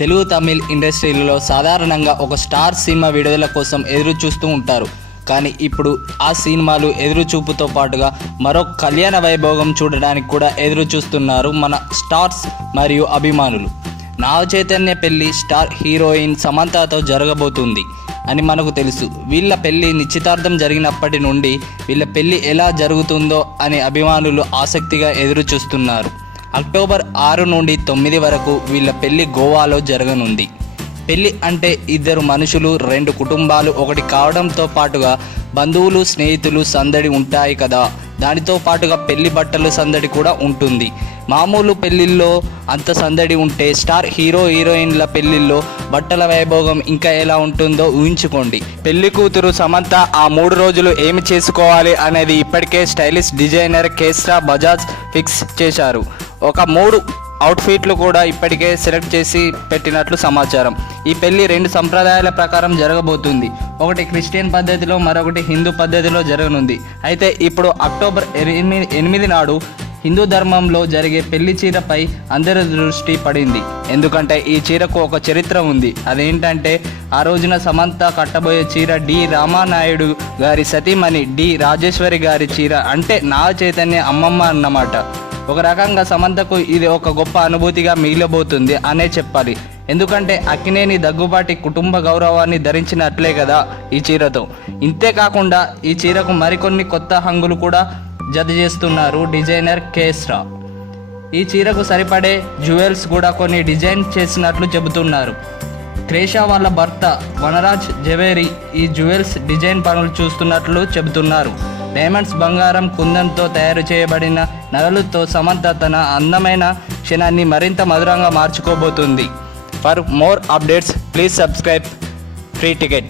తెలుగు తమిళ్ ఇండస్ట్రీలలో సాధారణంగా ఒక star cinema విడుదల కోసం ఎదురు చూస్తూ ఉంటారు. కానీ ఇప్పుడు ఆ సినిమాలు ఎదురు చూపుతో పాటుగా మరో కళ్యాణ వైభోగం చూడడానికి కూడా ఎదురు చూస్తున్నారు మన స్టార్స్ మరియు అభిమానులు. నాగ చైతన్య పెళ్లి స్టార్ హీరోయిన్ సమంతతో జరగబోతుంది అని మనకు తెలుసు. వీళ్ళ పెళ్లి నిశ్చితార్థం జరిగినప్పటి నుండి వీళ్ళ పెళ్లి ఎలా జరుగుతుందో అని అభిమానులు ఆసక్తిగా ఎదురు చూస్తున్నారు. అక్టోబర్ 6 నుండి 9 వరకు వీళ్ళ పెళ్లి గోవాలో జరగనుంది. పెళ్లి అంటే ఇద్దరు మనుషులు, 2 కుటుంబాలు ఒకటి కావడంతో పాటుగా బంధువులు, స్నేహితులు సందడి ఉంటాయి కదా. దానితో పాటుగా పెళ్లి బట్టలు సందడి కూడా ఉంటుంది. మామూలు పెళ్లిల్లో అంత సందడి ఉంటే స్టార్ హీరో హీరోయిన్ల పెళ్లిల్లో బట్టల వైభోగం ఇంకా ఎలా ఉంటుందో ఊహించుకోండి. పెళ్లి కూతురు సమంత ఆ 3 రోజులు ఏమి చేసుకోవాలి అనేది ఇప్పటికే స్టైలిష్ డిజైనర్ కేస్రా బజాజ్ ఫిక్స్ చేశారు. ఒక 3 అవుట్ఫిట్లు కూడా ఇప్పటికే సెలెక్ట్ చేసి పెట్టినట్లు సమాచారం. ఈ పెళ్లి 2 సంప్రదాయాల ప్రకారం జరగబోతుంది. ఒకటి క్రిస్టియన్ పద్ధతిలో, మరొకటి హిందూ పద్ధతిలో జరగనుంది. అయితే ఇప్పుడు అక్టోబర్ 8 నాడు హిందూ ధర్మంలో జరిగే పెళ్లి చీరపై అందరి దృష్టి పడింది. ఎందుకంటే ఈ చీరకు ఒక చరిత్ర ఉంది. అదేంటంటే ఆ రోజున సమంత కట్టబోయే చీర డి రామానాయుడు గారి సతీమణి డి రాజేశ్వరి గారి చీర, అంటే నాగ చైతన్య అమ్మమ్మ అన్నమాట. ఒక రకంగా సమంతకు ఇది ఒక గొప్ప అనుభూతిగా మిగిలబోతుంది అనే చెప్పాలి. ఎందుకంటే అక్కినేని దగ్గుబాటి కుటుంబ గౌరవాన్ని ధరించినట్లే కదా ఈ చీరతో. ఇంతేకాకుండా ఈ చీరకు మరికొన్ని కొత్త హంగులు కూడా జత చేస్తున్నారు డిజైనర్ కేస్రా. ఈ చీరకు సరిపడే జ్యువెల్స్ కూడా కొన్ని డిజైన్ చేసినట్లు చెబుతున్నారు. క్రేషా వాళ్ళ భర్త వనరాజ్ జవేరి ఈ జ్యువెల్స్ డిజైన్ పనులు చూస్తున్నట్లు చెబుతున్నారు. డైమండ్స్, బంగారం, కుందంతో తయారు చేయబడిన నగలతో సమంత తన అందమైన క్షణాన్ని మరింత మధురంగా మార్చుకోబోతుంది. For more updates please subscribe free ticket.